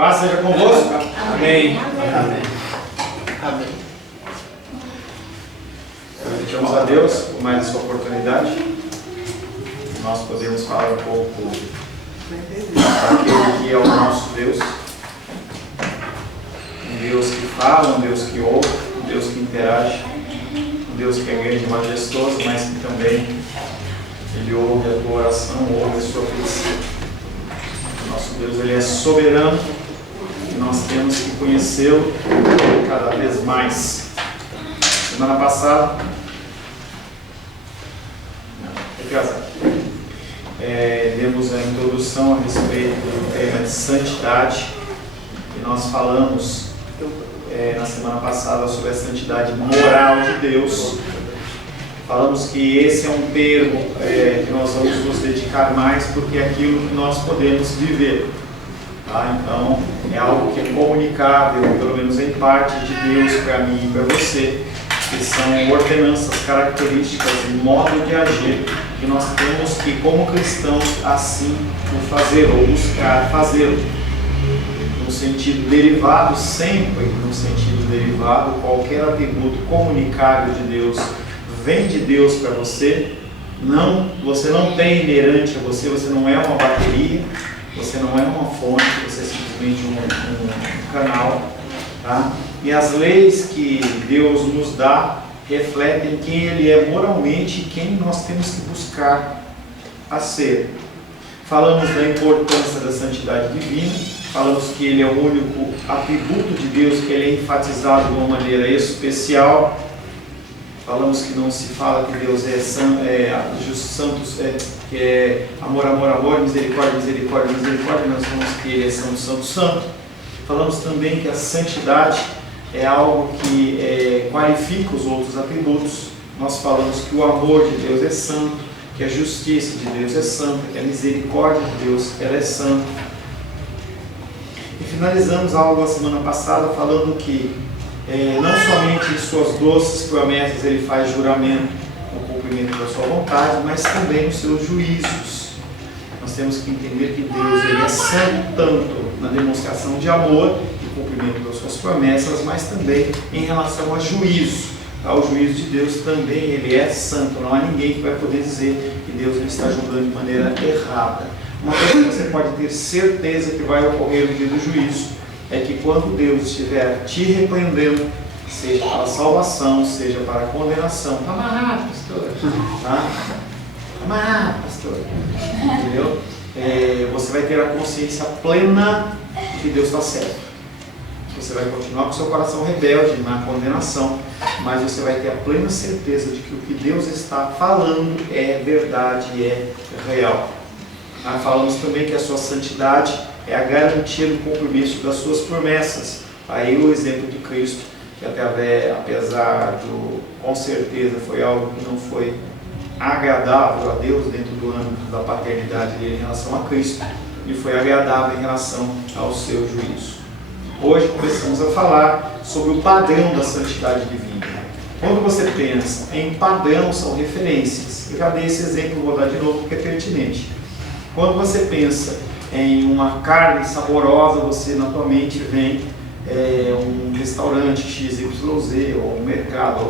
Paz seja convosco. Amém. Amém. Amém. Agradecemos a Deus por mais essa oportunidade. Nós podemos falar um pouco daquele que é o nosso Deus. Um Deus que fala, um Deus que ouve, um Deus que interage, um Deus que é grande e majestoso, mas que também Ele ouve a tua oração, ouve a sua petição. O nosso Deus, Ele é soberano e nós temos que conhecê-lo cada vez mais. Semana passada, demos a introdução a respeito do tema de santidade e nós falamos na semana passada sobre a santidade moral de Deus. Falamos que esse é um termo que nós vamos nos dedicar mais porque é aquilo que nós podemos viver. Tá? Então, é algo que é comunicável, pelo menos em parte, de Deus para mim e para você, que são ordenanças, características e modo de agir que nós temos que, como cristãos, assim o fazer ou buscar fazê-lo. No sentido derivado, sempre no sentido derivado, qualquer atributo comunicável de Deus vem de Deus para você. Você não tem inerente a você, você não é uma bateria, você não é uma fonte, você é simplesmente um canal. Tá? E as leis que Deus nos dá refletem quem Ele é moralmente e quem nós temos que buscar a ser. Falamos da importância da santidade divina, falamos que Ele é o único atributo de Deus que Ele é enfatizado de uma maneira especial. Falamos que não se fala que Deus é santo, que é amor, amor, amor, misericórdia, misericórdia, misericórdia. Nós falamos que Ele é santo, santo, santo. Falamos também que a santidade é algo que qualifica os outros atributos. Nós falamos que o amor de Deus é santo, que a justiça de Deus é santa, que a misericórdia de Deus ela é santa. E finalizamos algo a semana passada falando que não somente em suas doces promessas Ele faz juramento no cumprimento da sua vontade, mas também nos seus juízos. Nós temos que entender que Deus Ele é santo tanto na demonstração de amor e cumprimento das suas promessas, mas também em relação a juízo. Tá? O juízo de Deus também Ele é santo. Não há ninguém que vai poder dizer que Deus Ele está julgando de maneira errada. Uma coisa que você pode ter certeza que vai ocorrer no dia do juízo é que quando Deus estiver te repreendendo, seja para a salvação, seja para a condenação, está amarrado, pastor, tá? Amarrado, pastor, entendeu? Você vai ter a consciência plena de que Deus está certo. Você vai continuar com seu coração rebelde na condenação, mas você vai ter a plena certeza de que o que Deus está falando é verdade e é real. Falamos também que a sua santidade é a garantia do compromisso das suas promessas. Aí o exemplo de Cristo, que apesar com certeza foi algo que não foi agradável a Deus dentro do âmbito da paternidade dele em relação a Cristo, e foi agradável em relação ao seu juízo. Hoje começamos a falar sobre o padrão da santidade divina. Quando você pensa em padrão, são referências. Eu já dei esse exemplo, vou dar de novo porque é pertinente. Quando você pensa em uma carne saborosa, você na tua mente vem um restaurante XYZ, ou um mercado,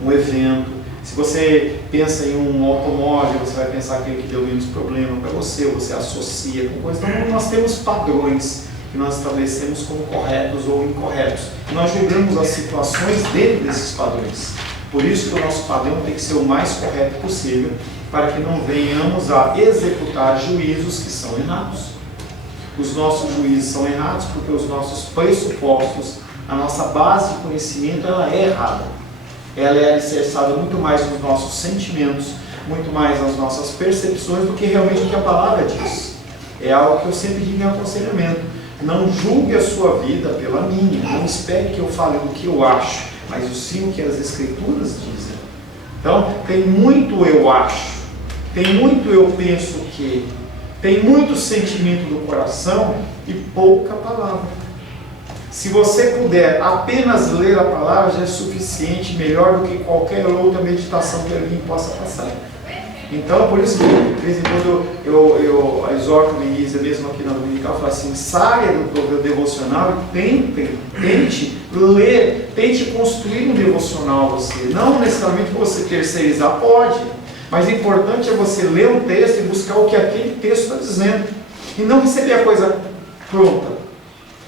um evento. Se você pensa em um automóvel, você vai pensar aquele que deu menos problema para você, ou você associa com coisas. Então nós temos padrões que nós estabelecemos como corretos ou incorretos. E nós julgamos as situações dentro desses padrões. Por isso que o nosso padrão tem que ser o mais correto possível, para que não venhamos a executar juízos que são errados. Os nossos juízos são errados porque os nossos pressupostos, a nossa base de conhecimento, ela é errada. Ela é alicerçada muito mais nos nossos sentimentos, muito mais nas nossas percepções do que realmente o que a palavra diz. É algo que eu sempre digo em aconselhamento. Não julgue a sua vida pela minha. Não espere que eu fale o que eu acho, mas sim o que as Escrituras dizem. Então, tem muito eu acho, tem muito eu penso que, tem muito sentimento do coração e pouca palavra. Se você puder apenas ler a palavra, já é suficiente, melhor do que qualquer outra meditação que alguém possa passar. Então, por isso que, de vez em quando, eu exorto o Denise, mesmo aqui na Dominical, eu falo assim, saia do devocional e tente ler, tente construir um devocional você. Não necessariamente você terceirizar, pode, mas o importante é você ler um texto e buscar o que aquele texto está dizendo, e não receber a coisa pronta.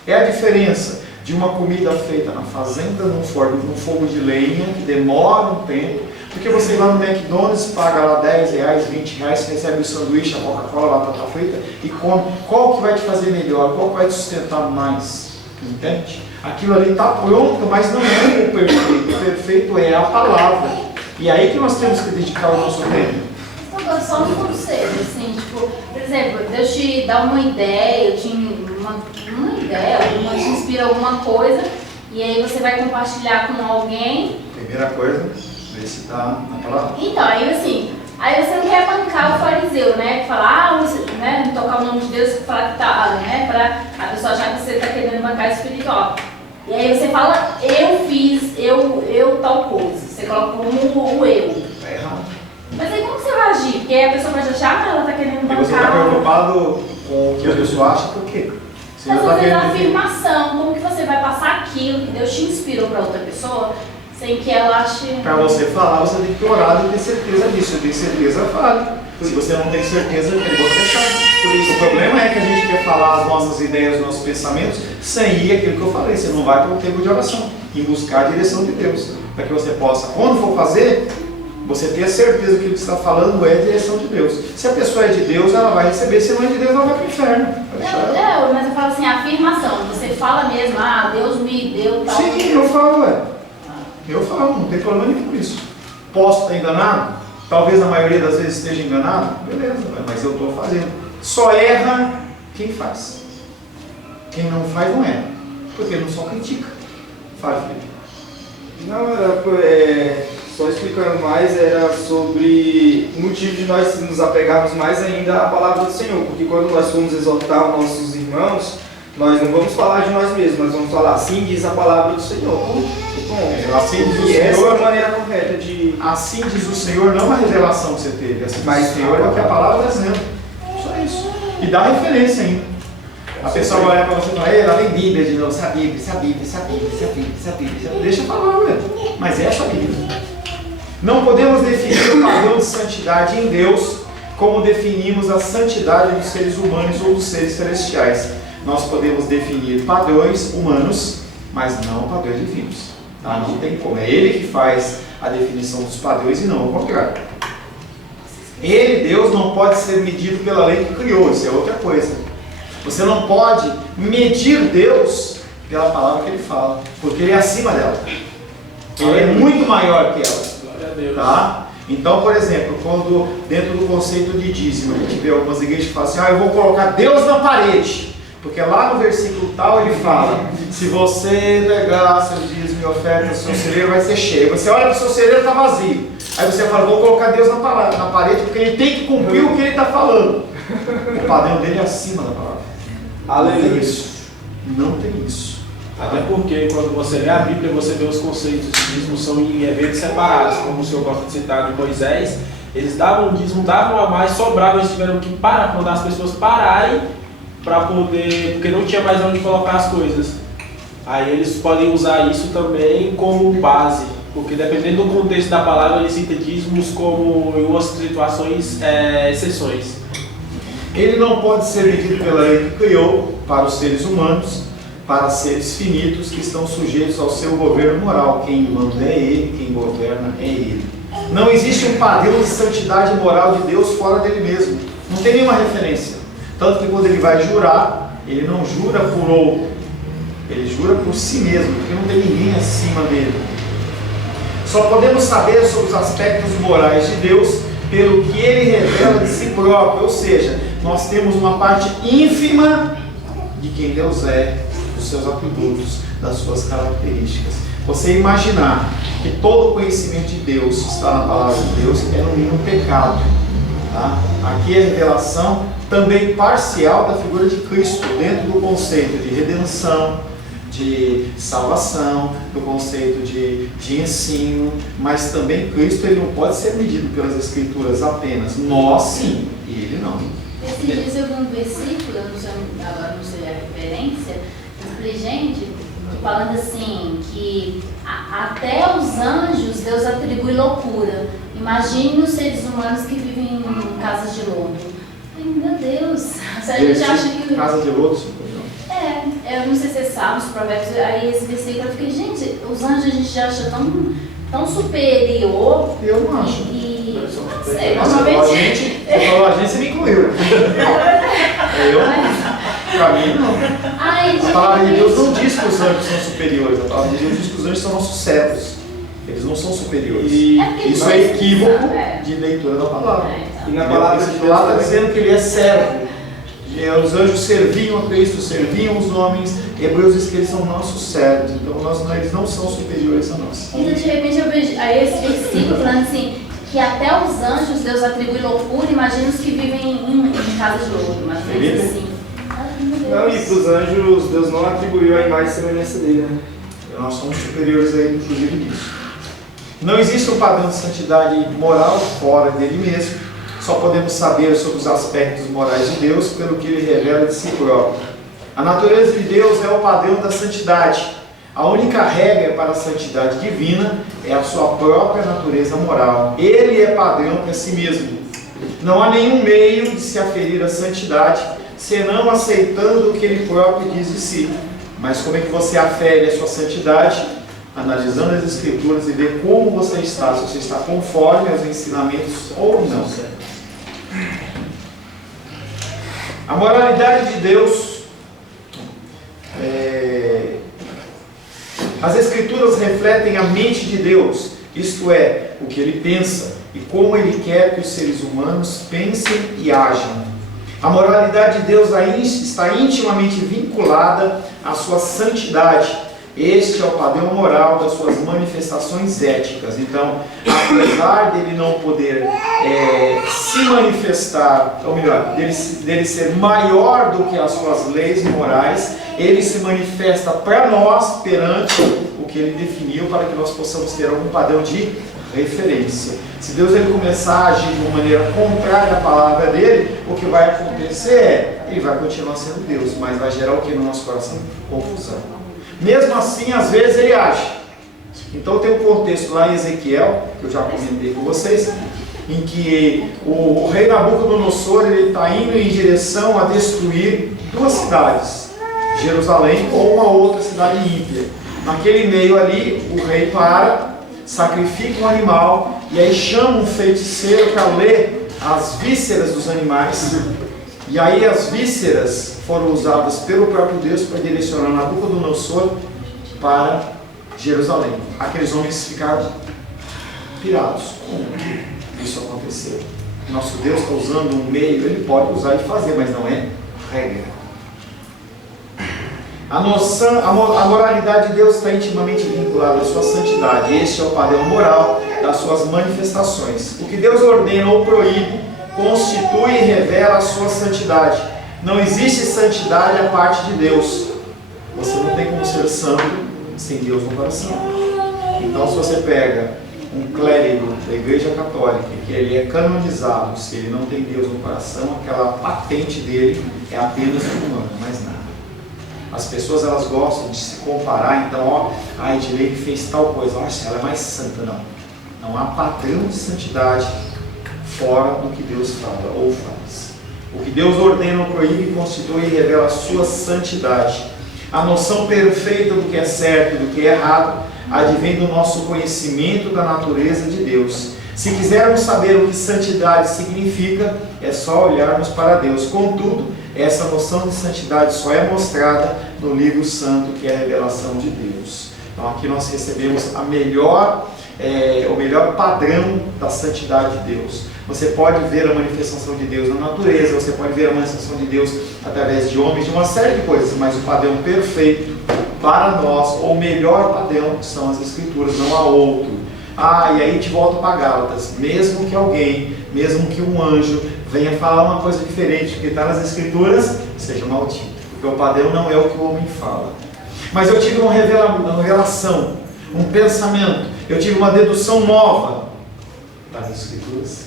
É a diferença de uma comida feita na fazenda, num fogo de lenha, que demora um tempo, porque você vai no McDonald's, paga lá R$10, R$20, recebe o sanduíche, a Coca-Cola, a batata frita e come. Qual que vai te fazer melhor? Qual que vai te sustentar mais? Entende? Aquilo ali está pronto, mas não é o perfeito. O perfeito é a palavra. E é aí que nós temos que dedicar o nosso tempo. Agora, só um conselho, assim, tipo, por exemplo, Deus te dá uma ideia, uma ideia, te inspira alguma coisa, e aí você vai compartilhar com alguém. Primeira coisa, ver se está na palavra. Então, aí você não quer bancar o fariseu, né? Falar, né? Tocar o nome de Deus e falar que tá, né? Pra a pessoa achar que você está querendo bancar espiritual. E aí você fala, eu fiz, eu tal coisa. Você coloca como o eu. É errado. Mas aí como você vai agir? Porque a pessoa pode achar que ela está querendo bancar. E você está preocupado com o que a pessoa acha, por quê? Mas às vezes a afirmação, como que você vai passar aquilo que Deus te inspirou para outra pessoa, sem que ela ache... Para você falar, você tem que orar e ter certeza disso. Eu tenho certeza, fale. Se você não tem certeza, eu vou fechar. Por isso, o problema é que a gente quer falar as nossas ideias, os nossos pensamentos, sem ir aquilo que eu falei. Você não vai para o tempo de oração, em buscar a direção de Deus. Para que você possa, quando for fazer, você ter a certeza que o que você está falando é a direção de Deus. Se a pessoa é de Deus, ela vai receber. Se não é de Deus, ela vai para o inferno. Mas eu falo assim, a afirmação. Você fala mesmo, Deus me deu tal. Sim, eu falo, Eu falo, não tem problema nenhum com isso. Posso estar enganado? Talvez a maioria das vezes esteja enganado? Beleza, mas eu estou fazendo. Só erra quem faz. Quem não faz, não erra. Porque não só critica. Fala, Felipe. Não, só explicando mais, era sobre o motivo de nós nos apegarmos mais ainda à palavra do Senhor. Porque quando nós formos exortar os nossos irmãos, nós não vamos falar de nós mesmos, nós vamos falar, assim diz a palavra do Senhor. Assim diz o Senhor, essa é a maneira correta de... Assim diz o Senhor, não a revelação que você teve. Assim diz o Senhor é o que a palavra está dizendo. Só isso. E dá referência ainda. A pessoa vai olhar para você e falar, ela lê Bíblia de novo, essa Bíblia. Deixa eu falar, mas é essa Bíblia. Não podemos definir o padrão de santidade em Deus como definimos a santidade dos seres humanos ou dos seres celestiais. Nós podemos definir padrões humanos, mas não padrões divinos. Tá? Não tem como. É Ele que faz a definição dos padrões e não o contrário. Ele, Deus, não pode ser medido pela lei que criou. Isso é outra coisa. Você não pode medir Deus pela palavra que Ele fala, porque Ele é acima dela. Ele é muito maior que ela. Tá? Então, por exemplo, quando dentro do conceito de dízimo, a gente vê algumas igrejas que falam assim, eu vou colocar Deus na parede. Porque lá no versículo tal ele fala, se você negar seu dízimo e oferta, o seu celeiro vai ser cheio. Você olha para o seu celeiro está vazio. Aí você fala, vou colocar Deus na parede, porque ele tem que cumprir o que ele está falando. O padrão dele é acima da palavra. Não tem isso. Não tem isso. Até porque quando você lê a Bíblia, você vê os conceitos de dízimo são em eventos separados, como o senhor gosta de citar de Moisés. Eles davam dízimo, davam a mais, sobrava, eles tiveram que parar, mandar as pessoas pararem para poder, porque não tinha mais onde colocar as coisas. Aí eles podem usar isso também como base, porque dependendo do contexto da palavra, ele cita dízimos como, em umas situações, exceções. Ele não pode ser medido pela lei que criou para os seres humanos, para seres finitos que estão sujeitos ao seu governo moral. Quem manda é Ele, quem governa é Ele. Não existe um padrão de santidade moral de Deus fora dele mesmo. Não tem nenhuma referência. Tanto que quando ele vai jurar, ele não jura por outro, ele jura por si mesmo, porque não tem ninguém acima dele. Só podemos saber sobre os aspectos morais de Deus pelo que ele revela de si próprio, ou seja, nós temos uma parte ínfima de quem Deus é, dos seus atributos, das suas características. Você imaginar que todo o conhecimento de Deus está na palavra de Deus é no mínimo pecado. Tá? Aqui é a revelação também parcial da figura de Cristo, dentro do conceito de redenção, de salvação, do conceito de ensino, mas também Cristo ele não pode ser medido pelas Escrituras apenas. Nós sim, e ele não. Esses dias eu vi um versículo, eu não sei, agora não sei a referência, mas falei, gente, falando assim, que até os anjos Deus atribui loucura. Imagine os seres humanos que vivem em casas de lodo. Ai, meu Deus, se a gente acha que... Casa de lodo, eu não sei se é Salmos, Provérbios, aí esse versículo eu fiquei, gente, os anjos a gente já acha tão superior. Eu não acho. Não sei, Nossa, normalmente... você falou a gente, você me incluiu. Pra mim, não. Ai, A palavra de Deus não diz que os anjos são superiores. A palavra de Deus diz que os anjos são nossos servos. Eles não são superiores. Isso é equívoco de leitura da palavra. E na palavra de Deus lá está dizendo que ele é servo. Os anjos serviam a Cristo, serviam os homens. Hebreus diz que eles são nossos servos. Então eles não são superiores a nós. Então de repente eu vejo aí esse versículo falando assim, que até os anjos Deus atribui loucura, imagina os que vivem em casa de lodo, mas assim. Não, e para os anjos Deus não atribuiu a imagem e semelhança dele, né? Nós somos superiores a ele, inclusive nisso. Não existe um padrão de santidade moral fora dele mesmo. Só podemos saber sobre os aspectos morais de Deus pelo que ele revela de si próprio. A natureza de Deus é o padrão da santidade. A única regra para a santidade divina é a sua própria natureza moral. Ele é padrão para si mesmo. Não há nenhum meio de se aferir à santidade, senão aceitando o que ele próprio diz de si. Mas como é que você afere a sua santidade? Analisando as Escrituras e ver como você está, se você está conforme aos ensinamentos ou não. A moralidade de Deus, as Escrituras refletem a mente de Deus, isto é, o que ele pensa e como ele quer que os seres humanos pensem e ajam. A moralidade de Deus está intimamente vinculada à sua santidade. Este é o padrão moral das suas manifestações éticas. Então, apesar dele não poder se manifestar, ou melhor, dele ser maior do que as suas leis morais, ele se manifesta para nós perante o que ele definiu para que nós possamos ter algum padrão de referência. Se Deus ele começar a agir de uma maneira contrária à palavra dele, o que vai acontecer é, ele vai continuar sendo Deus, mas vai gerar o que no nosso coração? Confusão. Mesmo assim, às vezes ele age. Então tem um contexto lá em Ezequiel, que eu já comentei com vocês, em que o rei Nabucodonosor está indo em direção a destruir duas cidades, Jerusalém ou uma outra cidade ímpia. Naquele meio ali, o rei sacrifica um animal e aí chama um feiticeiro para ler as vísceras dos animais. E aí as vísceras foram usadas pelo próprio Deus para direcionar Nabucodonosor para Jerusalém. Aqueles homens ficaram pirados. Como isso aconteceu? Nosso Deus está usando um meio, ele pode usar e fazer, mas não é regra. A moralidade de Deus está intimamente vinculada à sua santidade. Este é o padrão moral das suas manifestações. O que Deus ordena ou proíbe constitui e revela a sua santidade. Não existe santidade à parte de Deus. Você não tem como ser santo sem Deus no coração. Então, se você pega um clérigo da Igreja Católica, que ele é canonizado, se ele não tem Deus no coração, aquela patente dele é apenas humana, mais nada. As pessoas elas gostam de se comparar, então, a Edilene fez tal coisa, nossa, ela é mais santa. Não há padrão de santidade fora do que Deus fala ou faz. O que Deus ordena ou proíbe constitui e revela a sua santidade. A noção perfeita do que é certo e do que é errado advém do nosso conhecimento da natureza de Deus. Se quisermos saber o que santidade significa, é só olharmos para Deus. Contudo, essa noção de santidade só é mostrada no livro santo, que é a revelação de Deus. Então aqui nós recebemos o melhor padrão da santidade de Deus. Você pode ver a manifestação de Deus na natureza, você pode ver a manifestação de Deus através de homens, de uma série de coisas, mas o padrão perfeito para nós, ou o melhor padrão, são as Escrituras, não há outro. E aí a gente volta para Gálatas, mesmo que alguém, mesmo que um anjo venha falar uma coisa diferente do que está nas Escrituras, seja maldito, porque o padrão não é o que o homem fala. Mas eu tive uma revelação, um pensamento, eu tive uma dedução nova das Escrituras.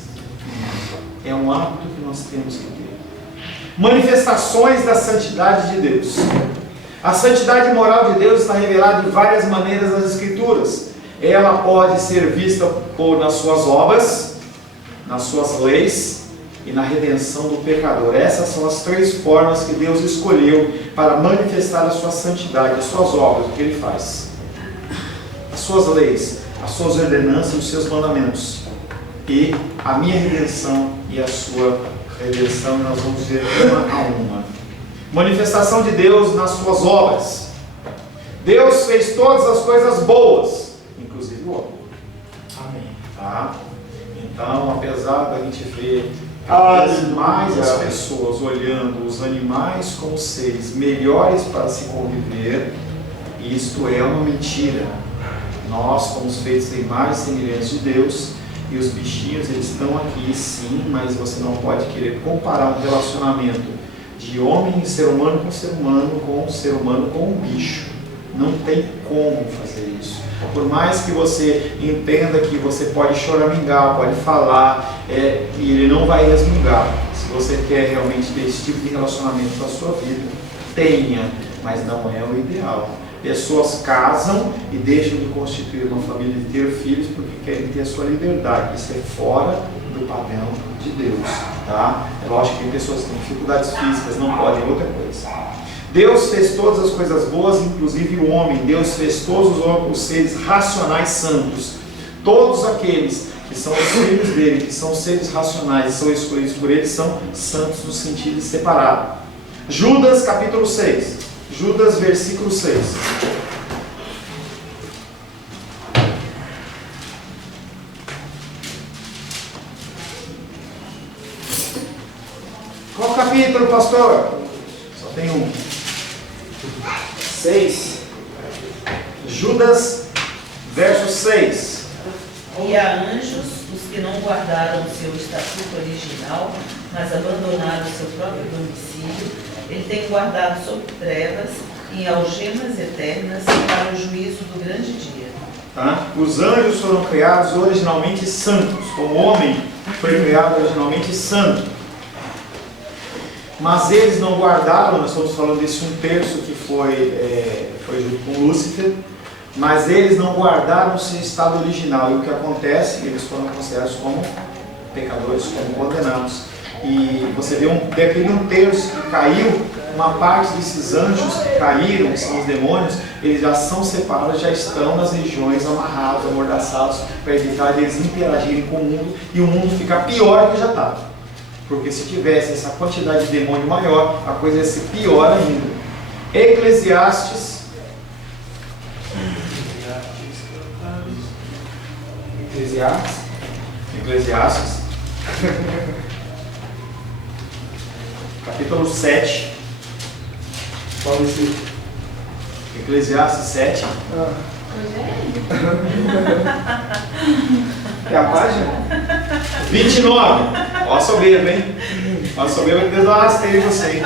É um hábito que nós temos que ter. Manifestações da santidade de Deus. A santidade moral de Deus está revelada de várias maneiras nas Escrituras. Ela pode ser vista nas suas obras, nas suas leis e na redenção do pecador. Essas são as três formas que Deus escolheu para manifestar a sua santidade, as suas obras, o que Ele faz. As suas leis, as suas ordenanças, os seus mandamentos. E a minha redenção e a sua redenção, nós vamos ver uma a uma. Manifestação de Deus nas suas obras. Deus fez todas as coisas boas, inclusive o homem. Amém. Tá? Então, apesar da gente ver mais as pessoas olhando os animais como seres melhores para se conviver, isto é uma mentira. Nós fomos feitos em imagem e semelhança de Deus, e os bichinhos, eles estão aqui sim, mas você não pode querer comparar um relacionamento de homem e ser humano com ser humano com um bicho. Não tem como fazer isso. Por mais que você entenda que você pode choramingar, pode falar, e ele não vai resmungar. Se você quer realmente ter esse tipo de relacionamento na sua vida, tenha, mas não é o ideal. Pessoas casam e deixam de constituir uma família e ter filhos porque querem ter a sua liberdade. Isso é fora do padrão de Deus. Tá? É lógico que tem pessoas que têm dificuldades físicas, não podem outra coisa. Deus fez todas as coisas boas, inclusive o homem. Deus fez todos os seres racionais santos. Todos aqueles que são os filhos dele, que são seres racionais, são escolhidos por ele, são santos no sentido de separado. Judas capítulo 6. Judas versículo 6. Qual capítulo, pastor? Só tem um. 6. Judas, verso 6. E há anjos, os que não guardaram o seu estatuto original, mas abandonaram o seu próprio domicílio. Ele tem guardado sob trevas, em algemas eternas, para o juízo do grande dia. Tá? Os anjos foram criados originalmente santos, como o homem foi criado originalmente santo. Mas eles não guardaram, nós estamos falando desse 1/3 que foi junto com Lúcifer, mas eles não guardaram o seu estado original. E o que acontece? Eles foram considerados como pecadores, como condenados. E você vê daquele 1/3 que caiu, uma parte desses anjos que caíram, que são os demônios, eles já são separados, já estão nas regiões amarrados, amordaçados, para evitar eles interagirem com o mundo e o mundo ficar pior do que já está. Porque se tivesse essa quantidade de demônio maior, a coisa ia ser pior ainda. Eclesiastes. Capítulo 7. Qual versículo? Eclesiastes 7. É a página? 29. Ó a soberba, hein? Ó a soberba que Deus arrastei você.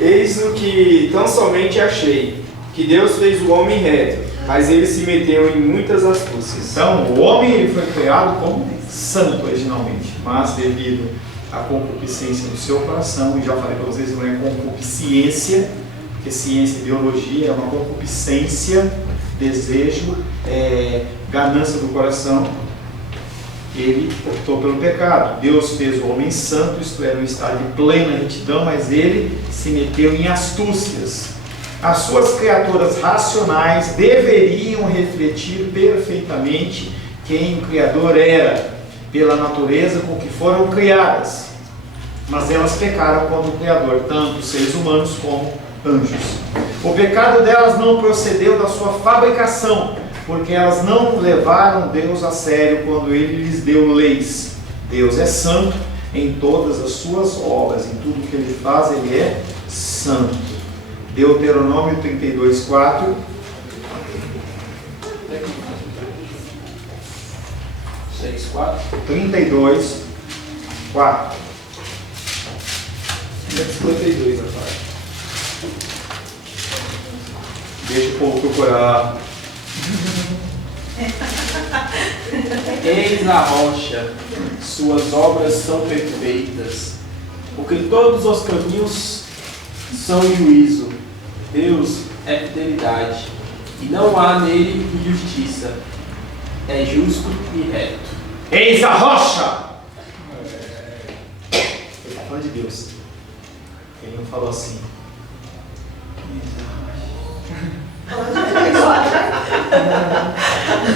Eis o que tão somente achei, que Deus fez o homem reto, mas ele se meteu em muitas astúcias. Então, o homem ele foi criado como santo originalmente, mas devido à concupiscência do seu coração, e já falei para vocês, não é concupiscência, porque ciência e biologia é uma concupiscência, desejo, ganância do coração. Ele optou pelo pecado. Deus fez o homem santo, isto é, no estado de plena retidão, mas ele se meteu em astúcias. As suas criaturas racionais deveriam refletir perfeitamente quem o Criador era, pela natureza com que foram criadas. Mas elas pecaram contra o Criador, tanto os seres humanos como anjos. O pecado delas não procedeu da sua fabricação, porque elas não levaram Deus a sério quando Ele lhes deu leis. Deus é santo em todas as suas obras, em tudo que Ele faz, Ele é santo. Deuteronômio 32:4. 32:4. 52 a parte. Deixa o povo procurar. Eis a rocha, suas obras são perfeitas, porque todos os caminhos são juízo. Deus é fidelidade, e não há nele injustiça. É justo e reto. Eis a rocha! Ele está falando de Deus. Ele não falou assim.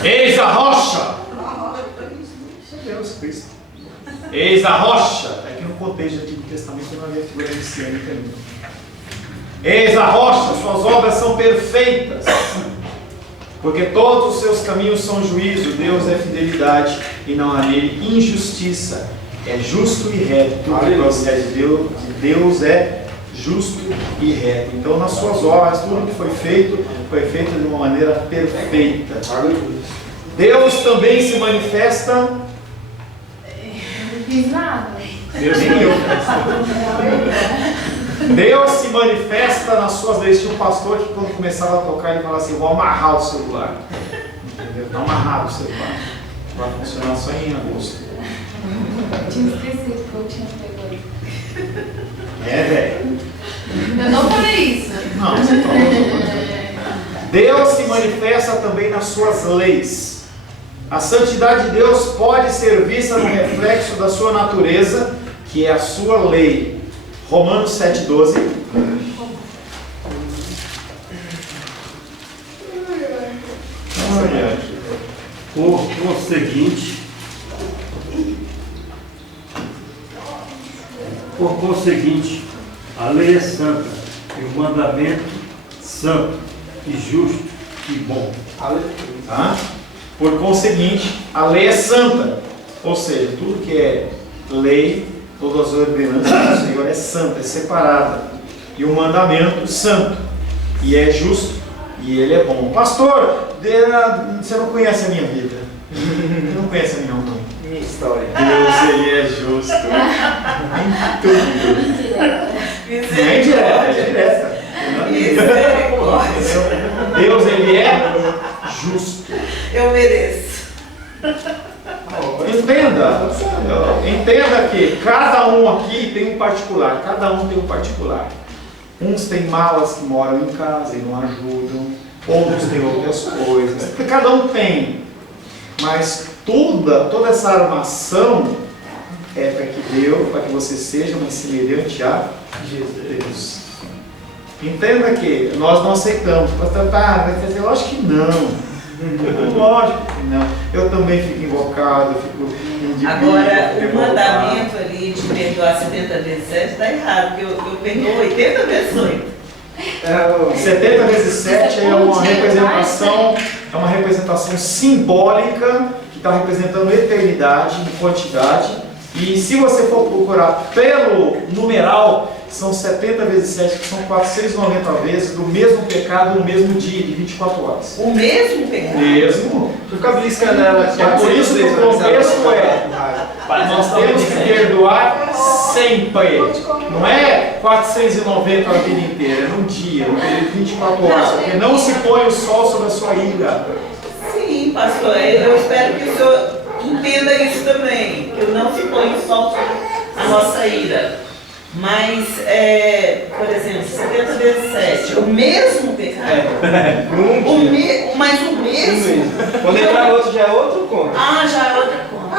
Eis a rocha! Deus Cristo. Eis a rocha! É que no contexto do Antigo Testamento não havia figura messiânica ainda. Eis a rocha, suas obras são perfeitas, porque todos os seus caminhos são juízo. Deus é fidelidade e não há nele injustiça. É justo e reto. Tudo que procede de Deus é justo e reto. Então, nas suas obras, tudo que foi feito de uma maneira perfeita. Deus também se manifesta. Não fiz nada. Deus se manifesta nas suas leis. Tinha um pastor que, quando começava a tocar, ele falava assim: vou amarrar o celular. Entendeu? Está amarrado o celular. Vai funcionar só em agosto. Eu tinha esquecido que eu tinha pegado. É, velho. Eu não falei isso. Não, você tá falando. Deus se manifesta também nas suas leis. A santidade de Deus pode ser vista no reflexo da sua natureza, que é a sua lei. Romanos 7,12. Por conseguinte, a lei é santa, e o mandamento santo, e justo e bom. Tá? Por conseguinte, a lei é santa. Ou seja, tudo que é lei, todas as ordenanças do Senhor é santa, é separada. E o mandamento santo. E é justo e ele é bom. Pastor, você não conhece a minha vida. Você não conhece a minha mãe. Minha história. Deus, ele é justo. Em tudo. Não é indireta, é direta. Deus, ele é justo. Eu mereço. Entenda que cada um aqui tem um particular. Cada um tem um particular. Uns têm malas que moram em casa e não ajudam. Outros têm outras coisas. Porque cada um tem. Mas toda essa armação é para que você seja mais semelhante a Jesus. Entenda que nós não aceitamos. Vai dizer, lógico que não. Lógico que não. Eu também fico invocado, eu fico indignado. Agora, o mandamento ali de perdoar 70 vezes 7 está errado, porque eu perdoo 80 vezes 8. 70 vezes 7 é uma representação simbólica que está representando eternidade em quantidade. E se você for procurar pelo numeral, são 70 vezes 7, que são 490 vezes do mesmo pecado no mesmo dia, de 24 horas. O mesmo pecado? Mesmo. Fica beliscando ela. É por isso que o contexto nós temos que perdoar sempre. Não é 490 a vida inteira, é num dia, no período de 24 horas. Porque não se põe o sol sobre a sua ira. Sim, pastor, eu espero que o senhor entenda isso também, que não se põe o sol sobre a nossa ira. Mas, por exemplo, 70 vezes 7, o mesmo pecado? Mas o mesmo? Quando entrar outro já é outro conto. Ah, já é outra conta.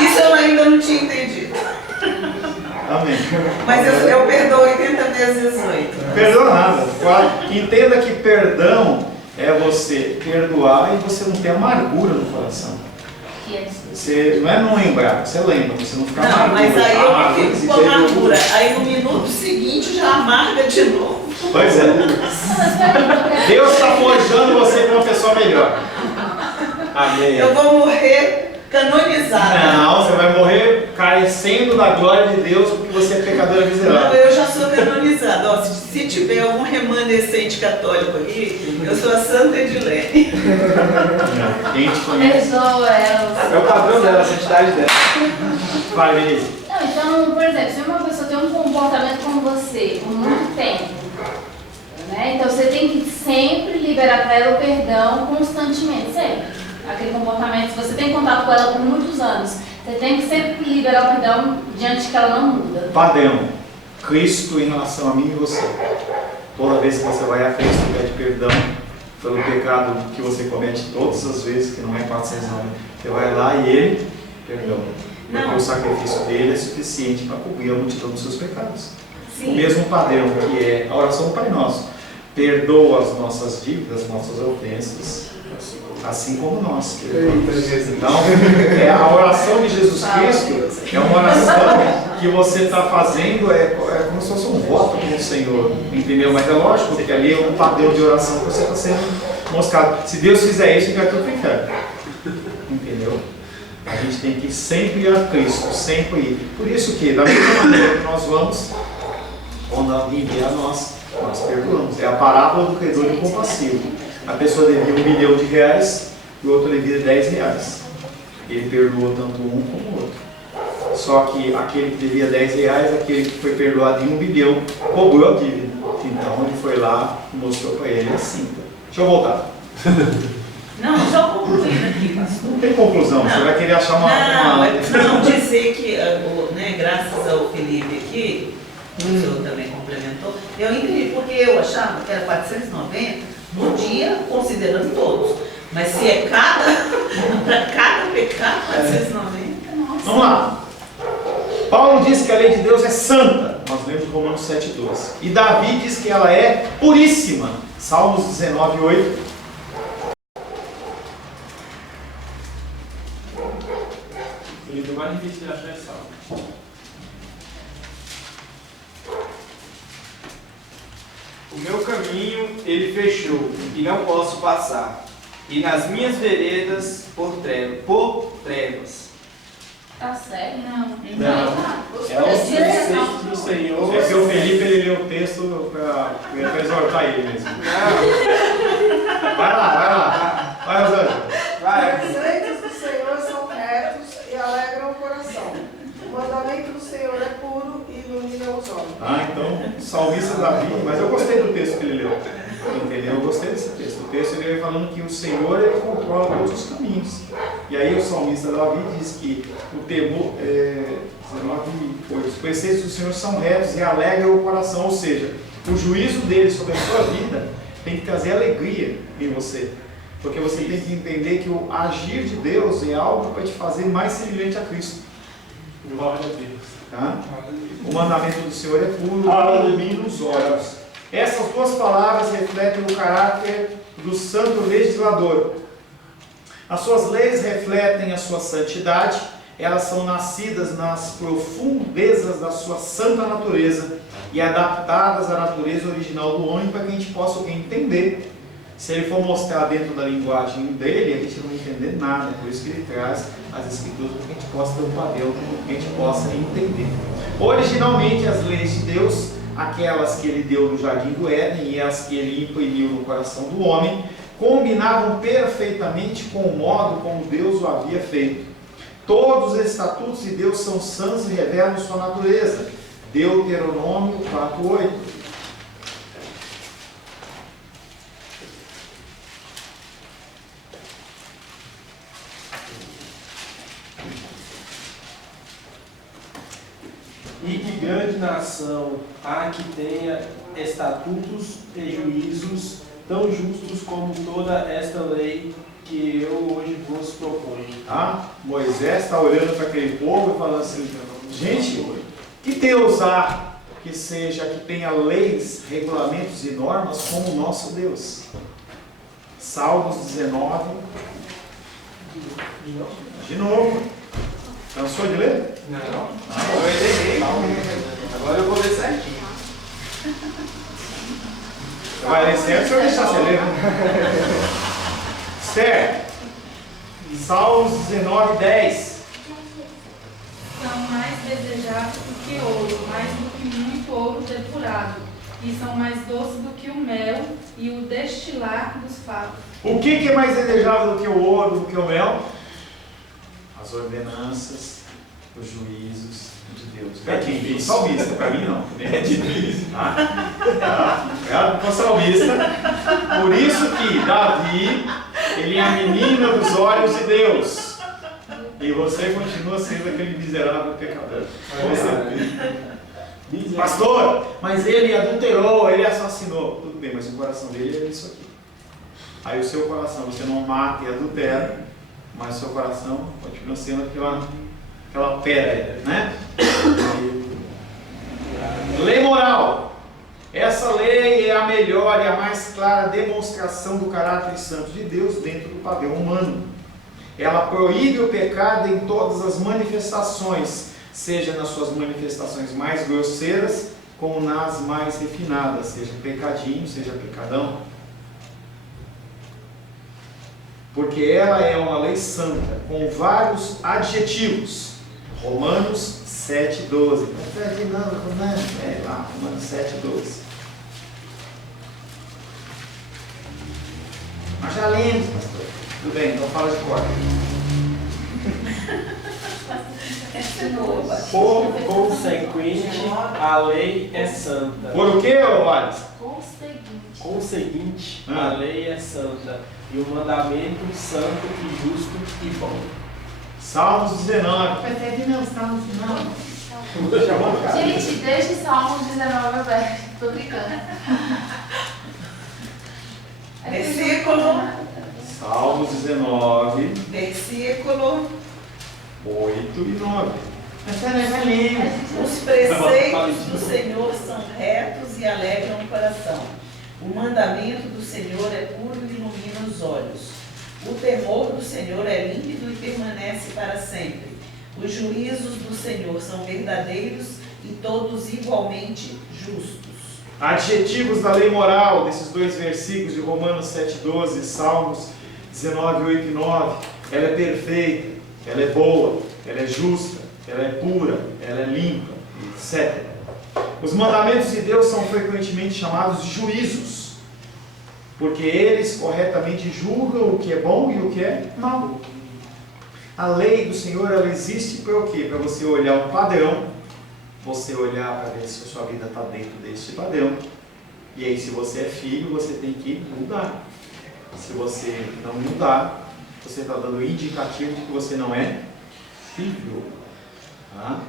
Isso eu ainda não tinha entendido. Amém. Mas eu perdoo 80 vezes 8. Perdoa nada. Entenda que perdão é você perdoar e você não ter amargura no coração. Você não é não lembrar, você lembra, você não fica Não, amargura. mas aí eu fico com amargura. Aí no minuto seguinte já amarga de novo. Pois é. Deus está forjando você para uma pessoa melhor. Amém. Eu vou morrer canonizada. Não, você vai morrer carecendo da glória de Deus porque você é pecadora Não, miserável. eu já sou canonizada. Ó, se tiver algum remanescente católico aqui, eu sou a Santa Edilene. Quem te conhece? Perdoa ela. É o padrão dela, a santidade dela. Vai, Denise. Não, então, por exemplo, se uma pessoa tem um comportamento como você por muito tempo, né? Então você tem que sempre liberar para ela o perdão constantemente, sempre. Aquele comportamento, se você tem contato com ela por muitos anos, você tem que sempre liberar o perdão diante que ela não muda. Padrão, Cristo em relação a mim e você. Toda vez que você vai a Cristo e pede perdão pelo pecado que você comete todas as vezes, que não é 409, você vai lá e Ele perdoa. Porque o sacrifício dele é suficiente para cobrir a multidão dos seus pecados. Sim. O mesmo padrão que é a oração do Pai Nosso. Perdoa as nossas dívidas, nossas ofensas, assim como nós. Então, a oração de Jesus Cristo é uma oração que você está fazendo, é como se fosse um voto com o Senhor, entendeu? Mas é lógico que ali é um padrão de oração que você está sendo mostrado. Se Deus fizer isso, vai tudo pro inferno. Entendeu? A gente tem que sempre ir a Cristo, sempre ir. Por isso que, da mesma maneira que nós vamos, quando alguém vier a nós perdoamos. É a parábola do credor incompassivo. A pessoa devia R$1 milhão e o outro devia R$10. Ele perdoou tanto um como o outro. Só que aquele que devia R$10, aquele que foi perdoado em 1 bilhão, cobrou a dívida. Então ele foi lá e mostrou para ele assim. Deixa eu voltar. Não, só concluindo aqui, pastor. Não tem conclusão, você vai querer achar Não, dizer que, né, graças ao Felipe aqui, o senhor também complementou, eu entendi, porque eu achava que era 490 no dia, considerando todos. Mas se é para cada pecado, 490, nossa. Vamos lá. Paulo diz que a lei de Deus é santa. Nós lemos Romanos 7,12. E Davi diz que ela é puríssima. Salmos 19,8. O livro mais difícil de achar é Salmo. O meu caminho ele fechou e não posso passar, e nas minhas veredas por trevas. Tá certo? Não. É o conceito do Senhor. É que o Felipe ele leu o texto para exortar ele mesmo. Não. Vai lá. Vai, Rosângela. Vai. Os preceitos do Senhor são retos e alegram o coração. O mandamento do Senhor é puro e ilumina os olhos. Então, salmista Davi, mas eu gostei do texto que ele leu. Entendeu? Eu gostei desse texto. O texto ele vai falando que o Senhor ele controla todos os caminhos. E aí o salmista Davi diz que o temor, 19:8, os preceitos do Senhor são retos e alegram o coração. Ou seja, o juízo dele sobre a sua vida tem que trazer alegria em você. Porque você tem que entender que o agir de Deus é algo para te fazer mais semelhante a Cristo. Glória a Deus. Tá? O mandamento do Senhor é puro, ilumina os olhos. Essas duas palavras refletem o caráter do santo legislador. As suas leis refletem a sua santidade, elas são nascidas nas profundezas da sua santa natureza e adaptadas à natureza original do homem para que a gente possa entender. Se ele for mostrar dentro da linguagem dele, a gente não vai entender nada. Por isso que ele traz as escrituras para que a gente possa ter um padrão, que a gente possa entender. Originalmente, as leis de Deus, aquelas que ele deu no Jardim do Éden e as que ele imprimiu no coração do homem, combinavam perfeitamente com o modo como Deus o havia feito. Todos os estatutos de Deus são santos e revelam sua natureza. Deuteronômio 4:8. E que grande nação há que tenha estatutos e juízos tão justos como toda esta lei que eu hoje vos proponho. Moisés está olhando para aquele povo e falando assim: gente, que Deus há que tenha leis, regulamentos e normas como o nosso Deus? Salmos 19. De novo. Cansou de ler? Não. Eu errei. Agora eu vou ler certinho. Vai ler certo se eu deixar você ler. Certo. Salmos 19:10. São mais desejáveis do que ouro, mais do que muito ouro depurado, e são mais doces do que o mel e o destilar dos favos. O que é mais desejável do que o ouro, do que o mel? As ordenanças, os juízos de Deus. É difícil. Salmista, para mim não. É difícil. É o salmista. Por isso que Davi, ele é a menina dos olhos de Deus. E você continua sendo aquele miserável pecador. Você. Pastor, mas ele adulterou, ele assassinou. Tudo bem, mas o coração dele é isso aqui. Aí o seu coração, você não mata e adultera, mas o seu coração continua sendo aquela pedra, né? Lei moral. Essa lei é a melhor e a mais clara demonstração do caráter santo de Deus dentro do padrão humano. Ela proíbe o pecado em todas as manifestações, seja nas suas manifestações mais grosseiras, como nas mais refinadas, seja pecadinho, seja pecadão. Porque ela é uma lei santa, com vários adjetivos. Romanos 7,12. É lá, Romanos 7,12. Mas já lemos, pastor. Tudo bem, então fala de cor. Por consequente, a lei é santa. Por o que, Wallace? Conseguinte, a lei é santa. E o mandamento santo e justo e bom. Salmos 19. Percebe não, Salmos não. Gente, deixa o Salmos 19 aberto. Tô brincando. Versículo. Salmos 19. Versículo 8 e 9. Os preceitos do Senhor são retos e alegram o coração. O mandamento do Senhor é puro e ilumina os olhos. O temor do Senhor é límpido e permanece para sempre. Os juízos do Senhor são verdadeiros e todos igualmente justos. Adjetivos da lei moral, desses dois versículos de Romanos 7,12, Salmos 19, 8 e 9. Ela é perfeita, ela é boa, ela é justa, ela é pura, ela é limpa, etc. Os mandamentos de Deus são frequentemente chamados de juízos, porque eles corretamente julgam o que é bom e o que é mal. A lei do Senhor, ela existe para o quê? Para você olhar um padrão, você olhar para ver se a sua vida está dentro desse padrão, e aí se você é filho, você tem que mudar. Se você não mudar, você está dando indicativo de que você não é filho. Tá?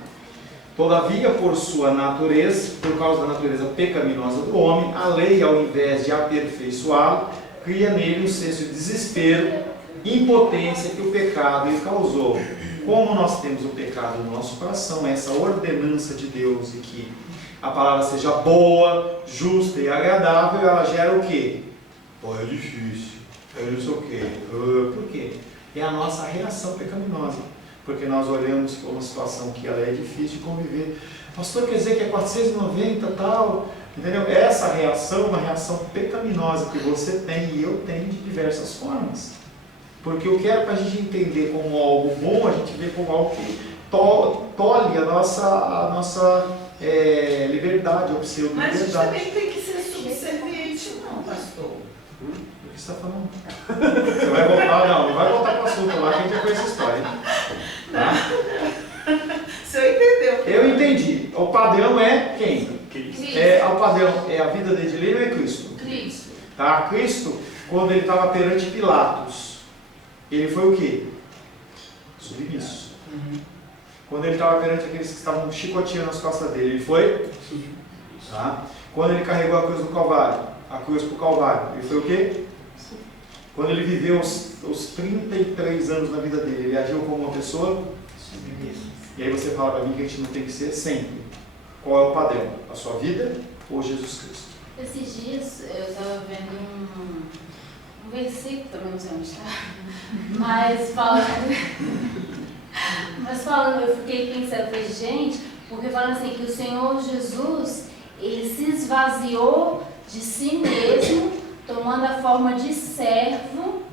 Todavia, por sua natureza, por causa da natureza pecaminosa do homem, a lei, ao invés de aperfeiçoá-lo, cria nele um senso de desespero, impotência que o pecado lhe causou. Como nós temos o pecado no nosso coração, essa ordenança de Deus de que a palavra seja boa, justa e agradável, ela gera o quê? Pô, é difícil, é não sei o quê. Por quê? É a nossa reação pecaminosa. Porque nós olhamos para uma situação que ela é difícil de conviver. Pastor, quer dizer que é 490 tal? Entendeu? Essa reação é uma reação pecaminosa que você tem e eu tenho de diversas formas. Porque eu quero para a gente entender como algo bom, a gente vê como algo que tolhe a nossa liberdade, ou pseudo-liberdade. Mas a gente também tem que ser subserviente, não, pastor. O que você está falando? Você vai voltar? Não vai voltar para o assunto lá, que a gente já conhece a história. Tá? O senhor entendeu? Eu entendi. O padrão é quem? Cristo. O padrão é a vida dele de lei ou é Cristo? Cristo. Tá? Cristo, quando ele estava perante Pilatos, ele foi o quê? Submisso. Quando ele estava perante aqueles que estavam chicoteando as costas dele, ele foi? Tá? Quando ele carregou a cruz do Calvário, a cruz para o Calvário, ele foi o quê? Quando ele viveu os 33 anos na vida dele, ele agiu como uma pessoa submissa. E aí você fala para mim que a gente não tem que ser sempre. Qual é o padrão? A sua vida ou Jesus Cristo? Esses dias eu estava vendo um versículo, também não sei onde está, mas falando, eu fiquei pensando, falei, gente, porque falando assim, que o Senhor Jesus, ele se esvaziou de si mesmo, tomando a forma de servo,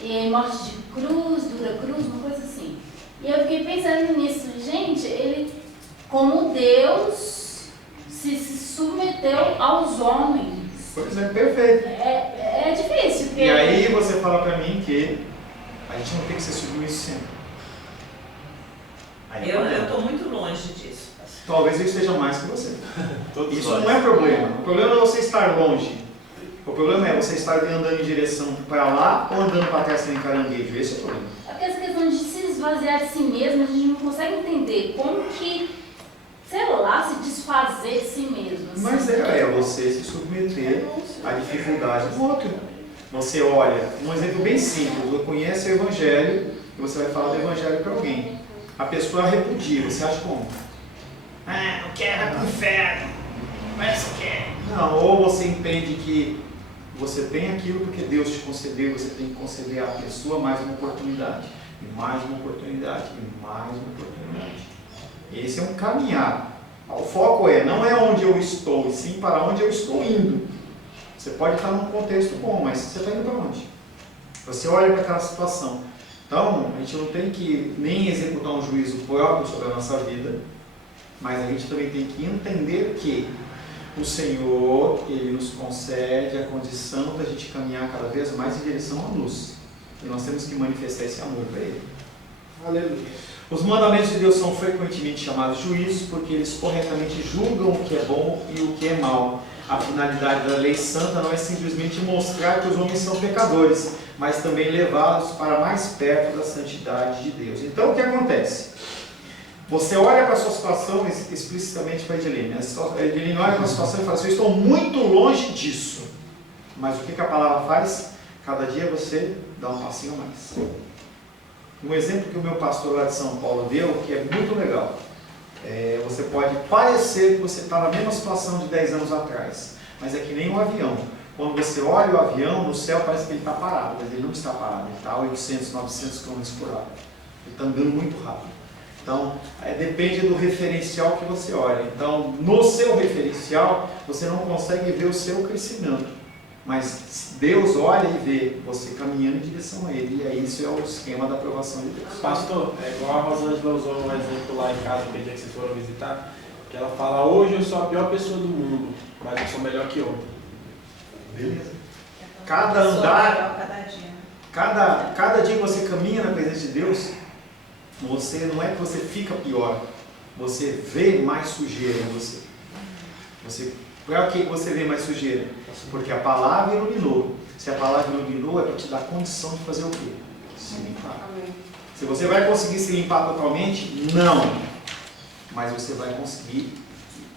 e morte de cruz, dura cruz, uma coisa assim. E eu fiquei pensando nisso, gente, ele, como Deus, se submeteu aos homens. Pois é, perfeito. É difícil. Porque... E aí você fala para mim que a gente não tem que ser submisso sempre. Eu estou muito longe disso, pastor. Talvez eu esteja mais que você. Isso nós. não é problema. O problema é você estar longe. O problema é você estar andando em direção para lá ou andando para trás sem caranguejo. Esse é o problema. É porque essa questão de se esvaziar de si mesmo, a gente não consegue entender como que, sei lá, se desfazer de si mesmo. Assim. Mas é você se submeter à dificuldade do outro. Você olha, um exemplo bem simples, você conhece o Evangelho e você vai falar do Evangelho para alguém. A pessoa repudia, você acha como? Não quero, vai pro inferno. Mas você quer. Não, ou você entende que você tem aquilo porque Deus te concedeu, você tem que conceder à pessoa mais uma oportunidade, e mais uma oportunidade, e mais uma oportunidade. Esse é um caminhar. O foco não é onde eu estou, e sim para onde eu estou indo. Você pode estar num contexto bom, mas você está indo para onde? Você olha para aquela situação. Então, a gente não tem que nem executar um juízo próprio sobre a nossa vida, mas a gente também tem que entender que o Senhor, Ele nos concede a condição da gente caminhar cada vez mais em direção à luz. E nós temos que manifestar esse amor para Ele. Aleluia. Os mandamentos de Deus são frequentemente chamados juízos porque eles corretamente julgam o que é bom e o que é mal. A finalidade da lei santa não é simplesmente mostrar que os homens são pecadores, mas também levá-los para mais perto da santidade de Deus. Então o que acontece? Você olha para a sua situação explicitamente para a Edilene. A Edilene olha para a situação e fala assim: eu estou muito longe disso. Mas o que a palavra faz? Cada dia você dá um passinho a mais. Um exemplo que o meu pastor lá de São Paulo deu, que é muito legal. Você pode parecer que você está na mesma situação de 10 anos atrás, mas é que nem um avião. Quando você olha o avião, no céu parece que ele está parado, mas ele não está parado, ele está a 800, 900 km por hora. Ele está andando muito rápido. Então, depende do referencial que você olha. Então, no seu referencial, você não consegue ver o seu crescimento. Mas Deus olha e vê você caminhando em direção a Ele. E aí isso é o esquema da aprovação de Deus. Pastor, é igual a Rosângela usou um exemplo lá em casa, aquele dia que vocês foram visitar, que ela fala: hoje eu sou a pior pessoa do mundo, mas eu sou melhor que ontem. Beleza. Cada andar, cada dia que você caminha na presença de Deus, você não é que você fica pior, você vê mais sujeira em você. Por que você vê mais sujeira? Porque a palavra iluminou. Se a palavra iluminou, é para te dar condição de fazer o quê? Se limpar. Se você vai conseguir se limpar totalmente, não. Mas você vai conseguir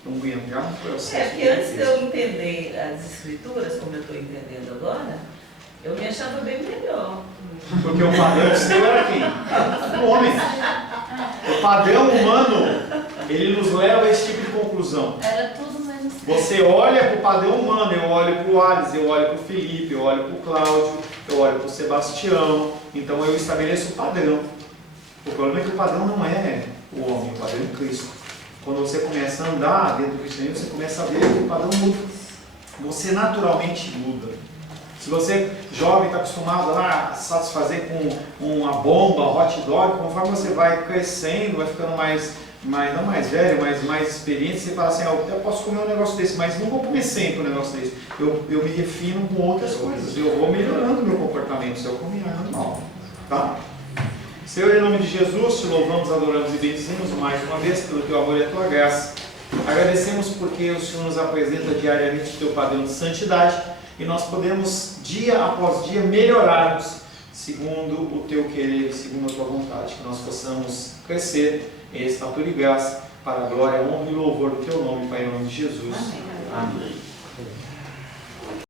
entrar no processo. Que antes de eu entender as escrituras, como eu estou entendendo agora, eu me achava bem melhor. Porque o padrão seu era quem? O homem. O padrão humano, ele nos leva a esse tipo de conclusão. Era tudo menos. Você olha para o padrão humano, eu olho para o Ales, eu olho para o Felipe, eu olho para o Cláudio, eu olho para o Sebastião. Então eu estabeleço o padrão. O problema é que o padrão não é o homem, o padrão é Cristo. Quando você começa a andar dentro do cristianismo, você começa a ver que o padrão muda. Você naturalmente muda. Se você, jovem, está acostumado a satisfazer com uma bomba, um hot dog, conforme você vai crescendo, vai ficando não mais velho, mas mais experiente, você fala assim: eu posso comer um negócio desse, mas não vou comer sempre um negócio desse. Eu me refino com outras coisas, eu vou melhorando o meu comportamento se eu comer normal. Tá? Senhor, em nome de Jesus, te louvamos, adoramos e bendizemos mais uma vez pelo teu amor e a tua graça. Agradecemos porque o Senhor nos apresenta diariamente o teu padrão de santidade e nós podemos, dia após dia, melhorarmos segundo o teu querer, segundo a tua vontade. Que nós possamos crescer em estatura e graça para a glória, honra e louvor do teu nome, Pai, em nome de Jesus. Amém.